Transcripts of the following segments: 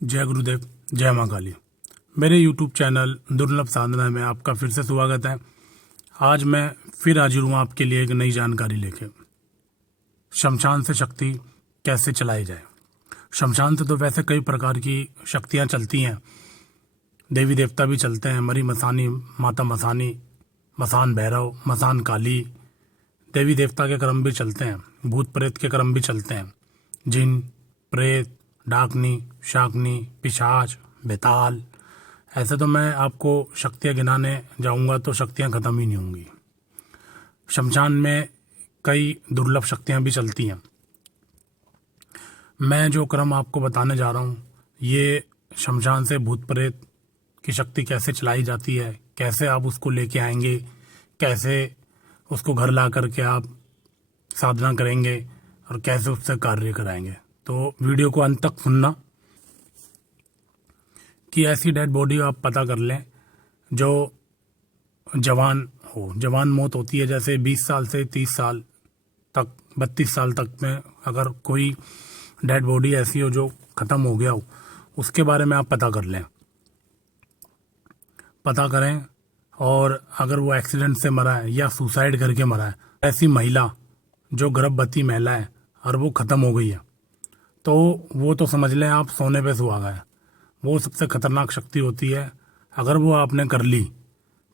जय गुरुदेव, जय माँ काली। मेरे YouTube चैनल दुर्लभ साधना में आपका फिर से स्वागत है। आज मैं फिर हाजिर हूँ आपके लिए एक नई जानकारी लेके। शमशान से शक्ति कैसे चलाई जाए। शमशान से तो वैसे कई प्रकार की शक्तियाँ चलती हैं, देवी देवता भी चलते हैं, मरी मसानी, माता मसानी, मसान भैरव, मसान काली, देवी देवता के कर्म भी चलते हैं, भूत प्रेत के कर्म भी चलते हैं, जिन प्रेत, डाकनी, शाकनी, पिशाच, बेताल। ऐसे तो मैं आपको शक्तियाँ गिनाने जाऊंगा तो शक्तियाँ ख़त्म ही नहीं होंगी। शमशान में कई दुर्लभ शक्तियाँ भी चलती हैं। मैं जो क्रम आपको बताने जा रहा हूँ, ये शमशान से भूत प्रेत की शक्ति कैसे चलाई जाती है, कैसे आप उसको लेके आएंगे, कैसे उसको घर ला करके आप साधना करेंगे और कैसे उससे कार्य कराएंगे। तो वीडियो को अंत तक सुनना कि ऐसी डेड बॉडी आप पता कर लें जो जवान हो। जवान मौत होती है, जैसे 20 साल से 30 साल तक, 32 साल तक में अगर कोई डेड बॉडी ऐसी हो जो ख़त्म हो गया हो, उसके बारे में आप पता कर लें, पता करें। और अगर वो एक्सीडेंट से मरा है या सुसाइड करके मरा है, ऐसी महिला जो गर्भवती महिला है और वो ख़त्म हो गई है, तो वो तो समझ लें आप सोने पे सुहागा है। वो सबसे खतरनाक शक्ति होती है। अगर वो आपने कर ली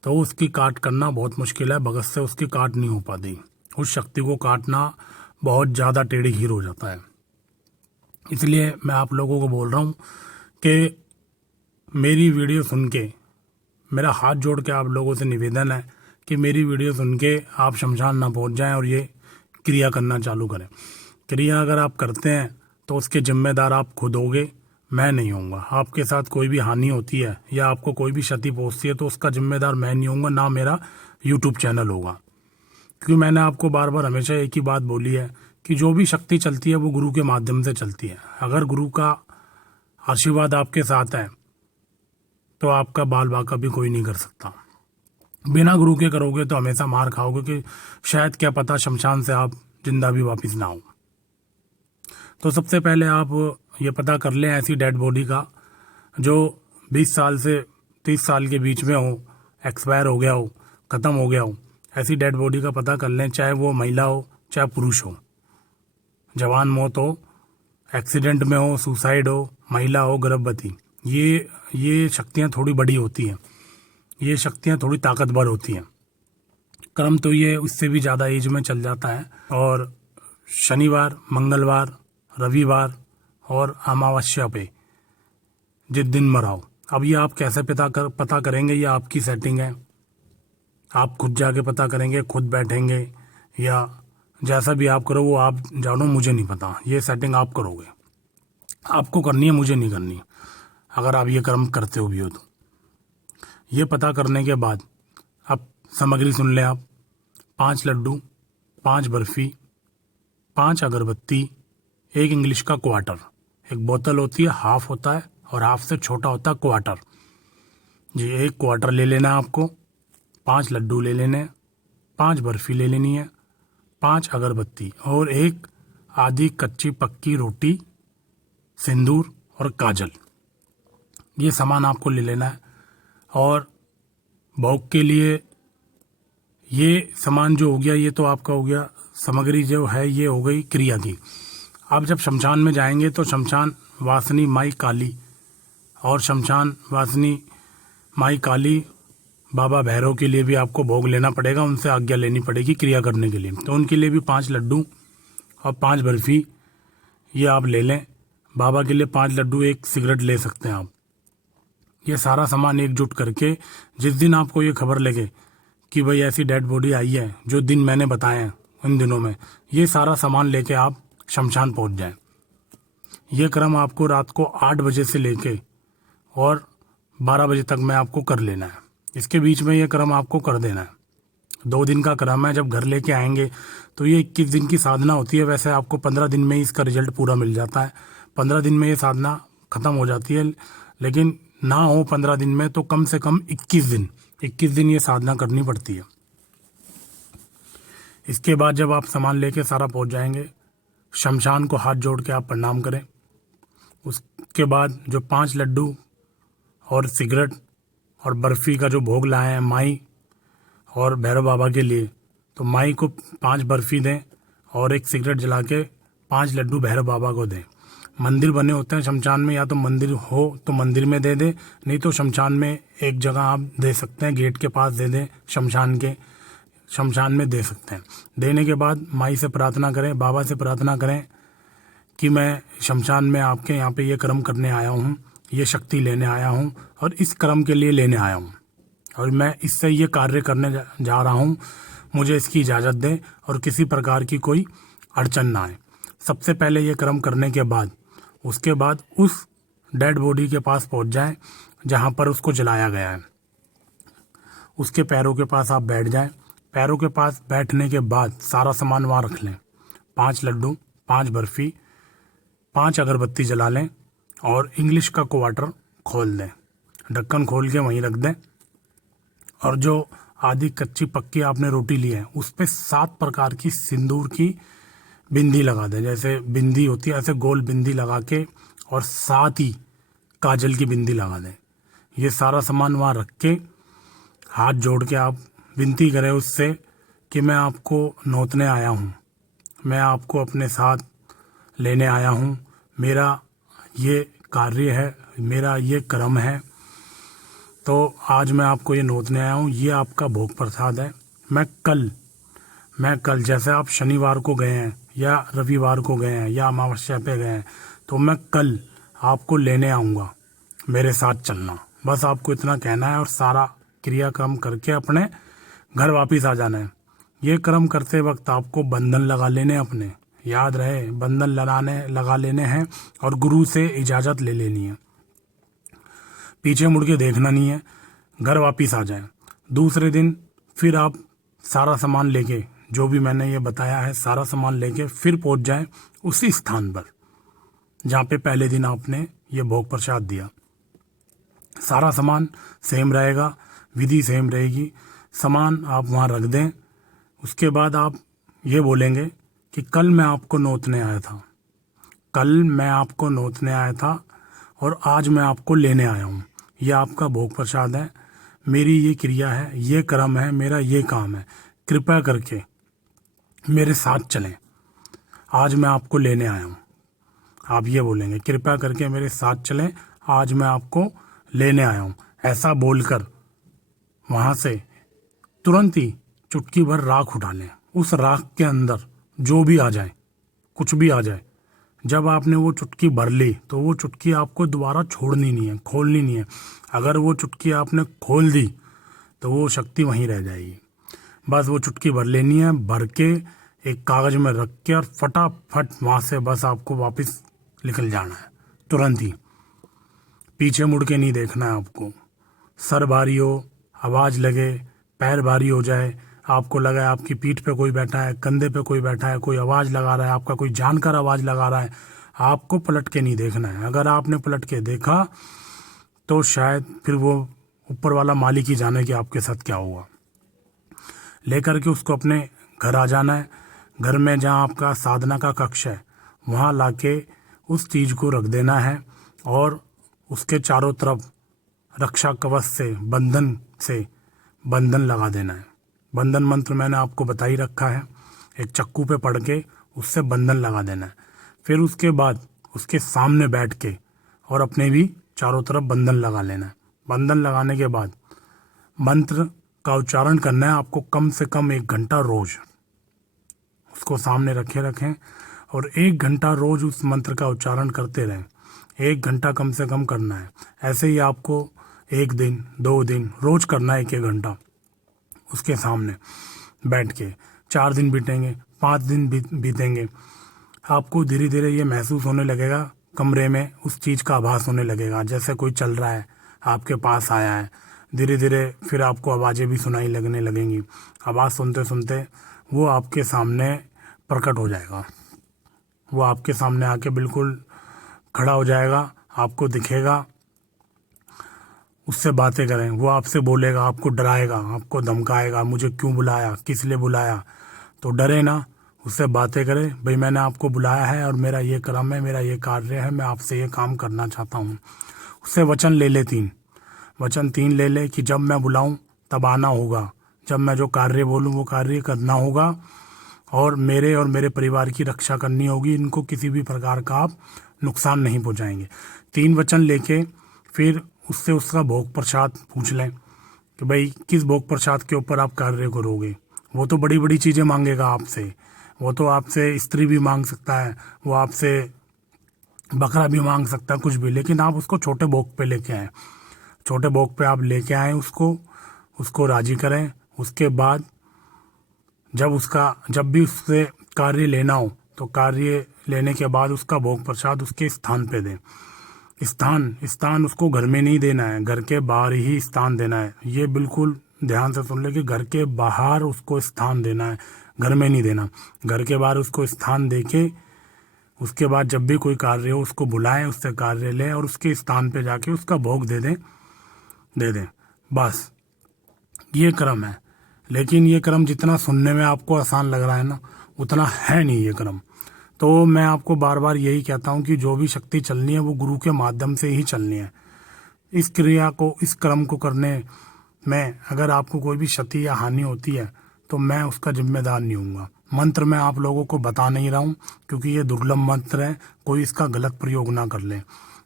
तो उसकी काट करना बहुत मुश्किल है, भगत से उसकी काट नहीं हो पाती। उस शक्ति को काटना बहुत ज़्यादा टेढ़ी खीर हो जाता है। इसलिए मैं आप लोगों को बोल रहा हूँ कि मेरी वीडियो सुन के, मेरा हाथ जोड़ के आप लोगों से निवेदन है कि मेरी वीडियो सुन के आप शमशान ना पहुँच जाएं और ये क्रिया करना चालू करें। क्रिया अगर आप करते हैं तो उसके जिम्मेदार आप खुद होगे, मैं नहीं होऊंगा। आपके साथ कोई भी हानि होती है या आपको कोई भी क्षति पहुंचती है तो उसका जिम्मेदार मैं नहीं होऊंगा, ना मेरा यूट्यूब चैनल होगा। क्योंकि मैंने आपको बार बार हमेशा एक ही बात बोली है कि जो भी शक्ति चलती है वो गुरु के माध्यम से चलती है। अगर गुरु का आशीर्वाद आपके साथ है तो आपका बाल बाका भी कोई नहीं कर सकता। बिना गुरु के करोगे तो हमेशा मार खाओगे कि शायद क्या पता शमशान से आप जिंदा भी वापिस ना हो। तो सबसे पहले आप ये पता कर लें ऐसी डेड बॉडी का जो 20 साल से 30 साल के बीच में हो, एक्सपायर हो गया हो, ख़त्म हो गया हो। ऐसी डेड बॉडी का पता कर लें, चाहे वो महिला हो चाहे पुरुष हो, जवान मौत हो, एक्सीडेंट में हो, सुसाइड हो, महिला हो, गर्भवती। ये शक्तियाँ थोड़ी बड़ी होती हैं, ये शक्तियाँ थोड़ी ताकतवर होती हैं। कर्म तो ये उससे भी ज़्यादा एज में चल जाता है। और शनिवार, मंगलवार, रविवार और अमावस्या पे जिस दिन मराओ। अब ये आप कैसे पता करेंगे, ये आपकी सेटिंग है। आप खुद जाके पता करेंगे, खुद बैठेंगे या जैसा भी आप करो वो आप जानो, मुझे नहीं पता। ये सेटिंग आप करोगे, आपको करनी है, मुझे नहीं करनी। अगर आप ये कर्म करते हो भी हो तो ये पता करने के बाद अब सामग्री सुन लें आप। 5 लड्डू, 5 बर्फी, 5 अगरबत्ती, 1 इंग्लिश का क्वार्टर। एक बोतल होती है, हाफ होता है और हाफ से छोटा होता है क्वार्टर जी। 1 क्वार्टर ले लेना है आपको, 5 लड्डू ले लेने हैं, 5 बर्फी ले लेनी है, 5 अगरबत्ती और 1 आधी कच्ची पक्की रोटी, सिंदूर और काजल। ये सामान आपको ले लेना है। और भोग के लिए ये सामान जो हो गया, ये तो आपका हो गया। सामग्री जो है ये हो गई क्रिया की। आप जब शमशान में जाएंगे तो शमशान वासनी माई काली और शमशान वासनी माई काली बाबा भैरव के लिए भी आपको भोग लेना पड़ेगा, उनसे आज्ञा लेनी पड़ेगी क्रिया करने के लिए। तो उनके लिए भी 5 लड्डू और 5 बर्फी ये आप ले लें। बाबा के लिए 5 लड्डू, 1 सिगरेट ले सकते हैं आप। ये सारा सामान एकजुट करके जिस दिन आपको ये खबर लगे कि भाई ऐसी डेड बॉडी आई है जो दिन मैंने बताए हैं, उन दिनों में ये सारा सामान लेके आप शमशान पहुंच जाएं। ये क्रम आपको रात को 8 बजे से लेके और 12 बजे तक में आपको कर लेना है। इसके बीच में ये क्रम आपको कर देना है। 2 दिन का क्रम है। जब घर लेके आएंगे तो ये 21 दिन की साधना होती है। वैसे आपको 15 दिन में ही इसका रिजल्ट पूरा मिल जाता है। 15 दिन में ये साधना ख़त्म हो जाती है, लेकिन ना हो 15 दिन में तो कम से कम 21 दिन ये साधना करनी पड़ती है। इसके बाद जब आप सामान लेके सारा पहुंच जाएंगे, शमशान को हाथ जोड़ के आप प्रणाम करें। उसके बाद जो 5 लड्डू और सिगरेट और बर्फ़ी का जो भोग लाए हैं माई और भैरव बाबा के लिए, तो माई को 5 बर्फ़ी दें और एक सिगरेट जला के 5 लड्डू भैरव बाबा को दें। मंदिर बने होते हैं शमशान में, या तो मंदिर हो तो मंदिर में दे दे, नहीं तो शमशान में एक जगह आप दे सकते हैं, गेट के पास दे दें, शमशान में दे सकते हैं। देने के बाद माई से प्रार्थना करें, बाबा से प्रार्थना करें कि मैं शमशान में आपके यहाँ पे ये कर्म करने आया हूँ, ये शक्ति लेने आया हूँ और इस कर्म के लिए लेने आया हूँ, और मैं इससे ये कार्य करने जा रहा हूँ, मुझे इसकी इजाज़त दें और किसी प्रकार की कोई अड़चन ना आए। सबसे पहले ये कर्म करने के बाद उसके बाद उस डेड बॉडी के पास पहुँच जाएं जहाँ पर उसको जलाया गया है। उसके पैरों के पास आप बैठ जाएं। पैरों के पास बैठने के बाद सारा सामान वहाँ रख लें। 5 लड्डू, 5 बर्फ़ी, 5 अगरबत्ती जला लें और इंग्लिश का क्वार्टर खोल दें, ढक्कन खोल के वहीं रख दें। और जो आधी कच्ची पक्की आपने रोटी ली है उस पर 7 प्रकार की सिंदूर की बिंदी लगा दें। जैसे बिंदी होती है ऐसे गोल बिंदी लगा के, और साथ ही काजल की बिंदी लगा दें। ये सारा सामान वहाँ रख के हाथ जोड़ के आप विनती करें उससे कि मैं आपको नोतने आया हूँ, मैं आपको अपने साथ लेने आया हूँ, मेरा ये कार्य है, मेरा ये कर्म है, तो आज मैं आपको ये नोतने आया हूँ, ये आपका भोग प्रसाद है। मैं कल जैसे आप शनिवार को गए हैं या रविवार को गए हैं या अमावस्या पे गए हैं, तो मैं कल आपको लेने आऊँगा, मेरे साथ चलना। बस आपको इतना कहना है और सारा क्रियाक्रम करके अपने घर वापस आ जाना है। ये कर्म करते वक्त आपको बंधन लगा लेने, अपने याद रहे बंधन लगा लेने हैं और गुरु से इजाज़त ले लेनी है। पीछे मुड़ के देखना नहीं है, घर वापस आ जाए। दूसरे दिन फिर आप सारा सामान लेके, जो भी मैंने ये बताया है सारा सामान लेके फिर पहुंच जाएं उसी स्थान पर जहाँ पे पहले दिन आपने ये भोग प्रसाद दिया। सारा सामान सेम रहेगा, विधि सेम रहेगी, सामान आप वहाँ रख दें। उसके बाद आप ये बोलेंगे कि कल मैं आपको नोतने आया था, कल मैं आपको नोतने आया था और आज मैं आपको लेने आया हूँ। ये आपका भोग प्रसाद है, मेरी ये क्रिया है, ये कर्म है, मेरा ये काम है, कृपया करके मेरे साथ चलें, आज मैं आपको लेने आया हूँ। आप ये बोलेंगे कृपया करके मेरे साथ चलें, आज मैं आपको लेने आया हूँ। ऐसा बोलकर वहाँ से तुरंत ही चुटकी भर राख उठा लें। उस राख के अंदर जो भी आ जाए, कुछ भी आ जाए, जब आपने वो चुटकी भर ली तो वो चुटकी आपको दोबारा छोड़नी नहीं है, खोलनी नहीं है। अगर वो चुटकी आपने खोल दी तो वो शक्ति वहीं रह जाएगी। बस वो चुटकी भर लेनी है, भर के एक कागज़ में रख के और फटाफट वहाँ से बस आपको वापस निकल जाना है, तुरंत ही। पीछे मुड़ के नहीं देखना है आपको। सर भारी हो, आवाज़ लगे, पैर भारी हो जाए, आपको लगा आपकी पीठ पे कोई बैठा है, कंधे पे कोई बैठा है, कोई आवाज़ लगा रहा है, आपका कोई जानकर आवाज़ लगा रहा है, आपको पलट के नहीं देखना है। अगर आपने पलट के देखा तो शायद फिर वो ऊपर वाला मालिक ही जाने कि आपके साथ क्या हुआ। लेकर के उसको अपने घर आ जाना है। घर में जहाँ आपका साधना का कक्ष है वहाँ लाके उस चीज़ को रख देना है और उसके चारों तरफ रक्षा कवच से बंधन लगा देना है। बंधन मंत्र मैंने आपको बता ही रखा है, एक चक्कू पे पढ़ के उससे बंधन लगा देना है। फिर उसके बाद उसके सामने बैठ के और अपने भी चारों तरफ बंधन लगा लेना है। बंधन लगाने के बाद मंत्र का उच्चारण करना है आपको कम से कम 1 घंटा रोज। उसको सामने रखें और 1 घंटा रोज उस मंत्र का उच्चारण करते रहें। 1 घंटा कम से कम करना है। ऐसे ही आपको 1 दिन 2 दिन रोज करना है, 1-1 घंटा उसके सामने बैठ के। 4 दिन बीतेंगे, 5 दिन बीतेंगे, आपको धीरे धीरे ये महसूस होने लगेगा, कमरे में उस चीज़ का आभास होने लगेगा, जैसे कोई चल रहा है, आपके पास आया है। धीरे धीरे फिर आपको आवाज़ें भी सुनाई लगने लगेंगी। आवाज़ सुनते सुनते वो आपके सामने प्रकट हो जाएगा। वो आपके सामने आके बिल्कुल खड़ा हो जाएगा, आपको दिखेगा, उससे बातें करें। वो आपसे बोलेगा, आपको डराएगा, आपको धमकाएगा, मुझे क्यों बुलाया, किस लिए बुलाया। तो डरे ना, उससे बातें करें, भाई मैंने आपको बुलाया है और मेरा ये कर्म है, मेरा ये कार्य है, मैं आपसे ये काम करना चाहता हूँ। उससे वचन ले ले 3, वचन 3 ले ले कि जब मैं बुलाऊं तब आना होगा, जब मैं जो कार्य बोलूं वो कार्य करना होगा, और मेरे परिवार की रक्षा करनी होगी, इनको किसी भी प्रकार का आप नुकसान नहीं पहुंचाएंगे। 3 वचन लेके फिर उससे उसका भोग प्रसाद पूछ लें कि भाई किस भोग प्रसाद के ऊपर आप कार्य करोगे। वो तो बड़ी बड़ी चीज़ें मांगेगा आपसे, वो तो आपसे स्त्री भी मांग सकता है, वो आपसे बकरा भी मांग सकता है, कुछ भी, लेकिन आप उसको छोटे भोग पे लेके आए, छोटे भोग पे आप लेके आए उसको, उसको राजी करें। उसके बाद जब भी उससे कार्य लेना हो तो कार्य लेने के बाद उसका भोग प्रसाद उसके स्थान पे दें। स्थान उसको घर में नहीं देना है, घर के बाहर ही स्थान देना है। ये बिल्कुल ध्यान से सुन ले कि घर के बाहर उसको स्थान देना है, घर में नहीं देना। घर के बाहर उसको स्थान देके उसके बाद जब भी कोई कार्य हो उसको बुलाएं, उससे कार्य लें और उसके स्थान पे जाके उसका भोग दे दें। बस ये क्रम है। लेकिन ये क्रम जितना सुनने में आपको आसान लग रहा है ना, उतना है नहीं ये क्रम। तो मैं आपको बार बार यही कहता हूँ कि जो भी शक्ति चलनी है वो गुरु के माध्यम से ही चलनी है। इस क्रिया को, इस क्रम को करने में अगर आपको कोई भी क्षति या हानि होती है तो मैं उसका जिम्मेदार नहीं हूँगा। मंत्र मैं आप लोगों को बता नहीं रहा हूँ क्योंकि ये दुर्लभ मंत्र है, कोई इसका गलत प्रयोग ना कर ले।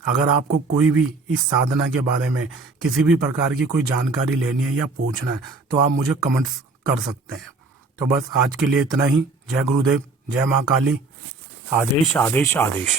अगर आपको कोई भी इस साधना के बारे में किसी भी प्रकार की कोई जानकारी लेनी है या पूछना है तो आप मुझे कमेंट्स कर सकते हैं। तो बस आज के लिए इतना ही। जय गुरुदेव, जय माँ काली। आदेश आदेश आदेश।